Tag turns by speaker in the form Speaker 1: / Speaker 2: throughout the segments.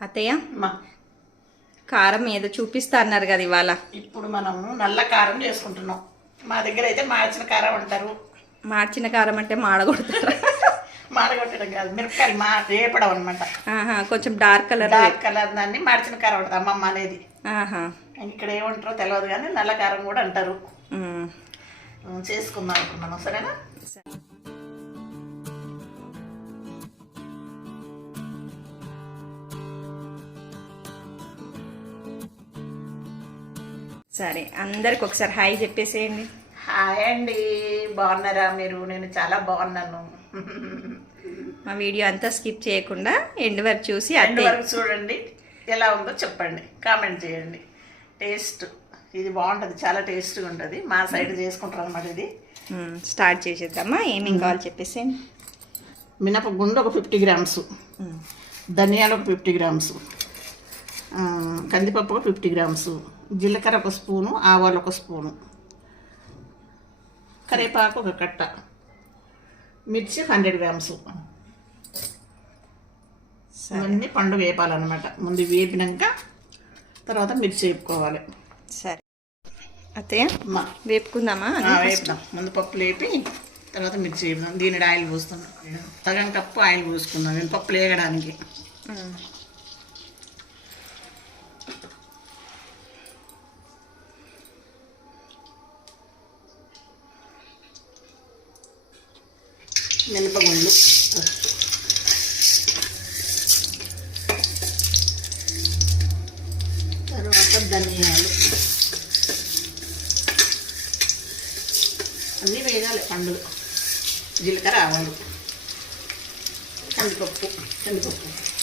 Speaker 1: అత్తయ్య?
Speaker 2: మా
Speaker 1: కారం ఏదో చూపిస్తా అన్నారు కదా ఇవాళ.
Speaker 2: ఇప్పుడు మనము నల్ల కారం చేసుకుంటున్నాం. మా దగ్గర అయితే మార్చిన కారం అంటారు.
Speaker 1: మార్చిన కారం అంటే మాడగొడతారా?
Speaker 2: మాడగొట్టడం కాదు. మిరపకాయలు మా వేపడం అనమాట
Speaker 1: ఆహా, కొంచెం డార్క్ కలర్
Speaker 2: డార్క్ కలర్ దాన్ని మార్చిన కారం అంటారు అమ్మమ్మ అనేది.
Speaker 1: ఆహా.
Speaker 2: ఇక్కడ ఏమంటారో తెలియదు కానీ నల్ల కారం కూడా అంటారు. చేసుకుందాం అనుకున్నాను సరేనా?
Speaker 1: సరే అందరికి ఒకసారి హాయ్ చెప్పేసేయండి.
Speaker 2: హాయ్ అండి బాగున్నారా మీరు? నేను చాలా బాగున్నాను.
Speaker 1: మా వీడియో అంతా స్కిప్ చేయకుండా ఎండ్ వరకు చూసి
Speaker 2: ఎండ్ వరకు చూడండి. ఎలా ఉందో చెప్పండి కామెంట్ చేయండి. టేస్ట్ ఇది బాగుంటుంది చాలా టేస్ట్గా ఉంటుంది. మా సైడ్ చేసుకుంటారు అనమాట ఇది.
Speaker 1: స్టార్ట్ చేసేద్దామా? ఏమేం కావాలి చెప్పేసేయండి
Speaker 2: మినపగుండు ఒక ఫిఫ్టీ గ్రామ్స్. ధనియాలు ఒక ఫిఫ్టీ గ్రామ్స్. కందిపప్పు ఒక ఫిఫ్టీ గ్రామ్స్. జీలకర్ర ఒక స్పూను ఆవాలు ఒక స్పూను. కరివేపాకు ఒక కట్ట. మిర్చి హండ్రెడ్ గ్రామ్స్. ఇవన్నీ పండు వేపాలన్నమాట. ముందు వేపినాక తర్వాత మిర్చి వేపుకోవాలి.
Speaker 1: సరే. అత్తయ్య
Speaker 2: మా
Speaker 1: వేపుకుందామా
Speaker 2: వేపుదాం. ముందు పప్పు లేపి తర్వాత మిర్చి వేపుదాం. దీని ఆయిల్ పోస్తున్నాం. సగం కప్పు ఆయిల్ పోసుకుందాం. మేము పప్పు లేగడానికి మినపగుండ్లు. తర్వాత ధనియాలు. అన్నీ వేయాలి పండుగ. జీలకర్ర ఆవాలు కందిపప్పు కందిపప్పు.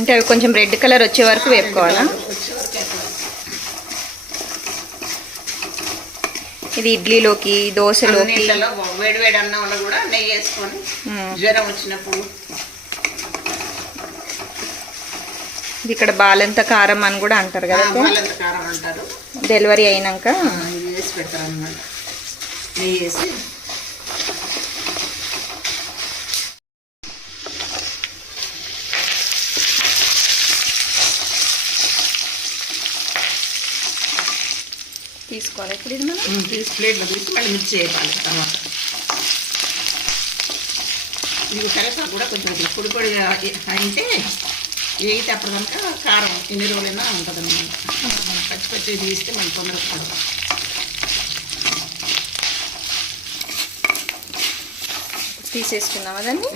Speaker 1: అంటే అవి కొంచెం రెడ్ కలర్ వచ్చే వరకు వేపుకోవాలా. ఇది ఇడ్లీలోకి దోశలోకి.
Speaker 2: అన్నిట్లలో వేడి వేడి అన్నంలో కూడా నెయ్యి వేసుకొని. జ్వరం వచ్చినప్పుడు.
Speaker 1: ఇది ఇక్కడ బాలంత కారం అని కూడా అంటారు కదా డెలివరీ అయినాక?
Speaker 2: వేసి పెడతారు అనమాట నెయ్యి వేసి.
Speaker 1: తీసుకోవాలి. ఇప్పుడు ఇది మనం?
Speaker 2: తీసి ప్లేట్లో తీసి మళ్ళీ మిక్స్ చేయాలి తర్వాత. ఇది కరివేపాకు కూడా కొంచెం ఇట్లా పొడి పొడిగా అంటే వేగితే అప్పుడు కనుక కారం ఎన్ని రోజులైనా ఉంటుంది అనమాట పచ్చి పచ్చి తీస్తే మనకి తొందరగా పడదు
Speaker 1: తీసేసుకున్నామా దాన్ని.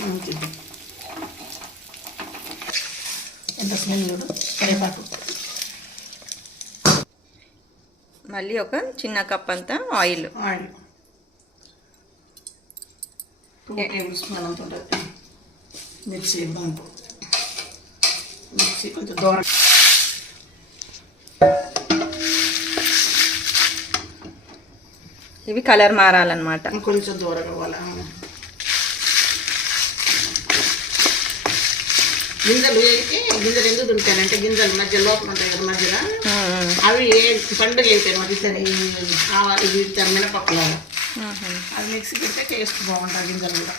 Speaker 2: ఎంత స్మెల్ కరివేపాకు.
Speaker 1: మళ్ళీ ఒక చిన్న కప్ అంతా oil.
Speaker 2: Oil. Two tablespoon అంత ఉంటుంది. మిర్చి ఇవ్వడం మిర్చి కొంచెం దూరం.
Speaker 1: ఇవి కలర్ మారాలన్నమాట.
Speaker 2: కొంచెం దూరం అవ్వాలి గింజలు వేసి గింజలు ఎందుకు దుంటానంటే గింజలు మధ్య లోపల ఉంటాయి కదా మధ్యలో. అవి ఏ పండుగ అయిపోయాయి మరి సరే ఆవాలు మినపప్పులో. అది మిక్సీ పెడితే టేస్ట్ బాగుంటుంది గింజలు కూడా.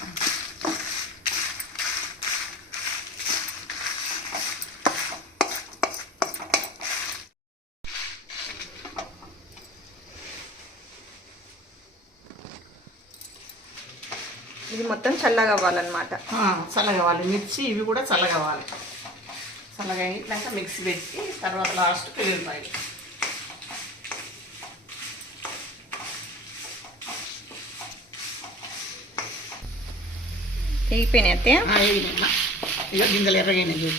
Speaker 1: ఇది మొత్తం చల్లగా అవ్వాలన్నమాట
Speaker 2: ఆ, చల్లగవ్వాలి మిర్చి ఇవి కూడా చల్లగవ్వాలి చల్లగా అయినాక మిక్సీ పెట్టి తర్వాత లాస్ట్ వెల్లుల్లిపాయలు
Speaker 1: వేగిపోయినాయి అత్తయ్య
Speaker 2: ఆ, వేగినాయమ్మా. ఇక గింజలు.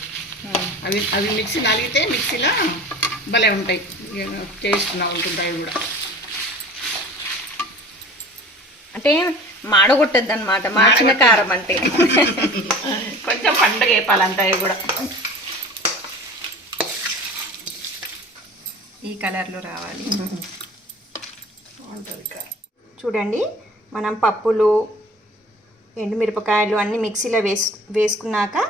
Speaker 1: ఉమ్.
Speaker 2: అవి అవి మిక్సీ నలిగితే మిక్సీలో భలే ఉంటాయి టేస్ట్ అవి కూడా
Speaker 1: అంటే మాడగొట్టద్దు అనమాట మార్చిన కారం అంటే.
Speaker 2: కొంచెం పండుగ వేపాలంట అవి కూడా.
Speaker 1: ఈ కలర్లో రావాలి. చూడండి మనం పప్పులు ఎండుమిరపకాయలు అన్నీ మిక్సీలో వేసు వేసుకున్నాక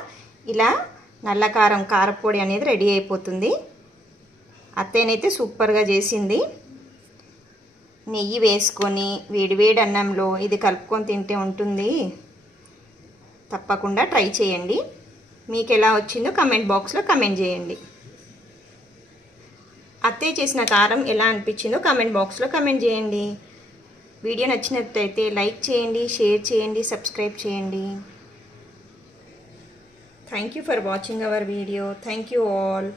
Speaker 1: ఇలా నల్ల కారం కారపొడి అనేది రెడీ అయిపోతుంది. అత్తయ్యనైతే సూపర్గా చేసింది. నెయ్యి వేసుకొని వేడివేడి అన్నంలో ఇది కలుపుకొని తింటే ఉంటుంది. తప్పకుండా ట్రై చేయండి. మీకు ఎలా వచ్చిందో కమెంట్ బాక్స్లో కమెంట్ చేయండి. అత్తయ్య చేసిన కారం ఎలా అనిపించిందో కమెంట్ బాక్స్లో కమెంట్ చేయండి. వీడియో నచ్చినట్లయితే లైక్ చేయండి షేర్ చేయండి సబ్స్క్రైబ్ చేయండి. Thank you for watching our video. Thank you all.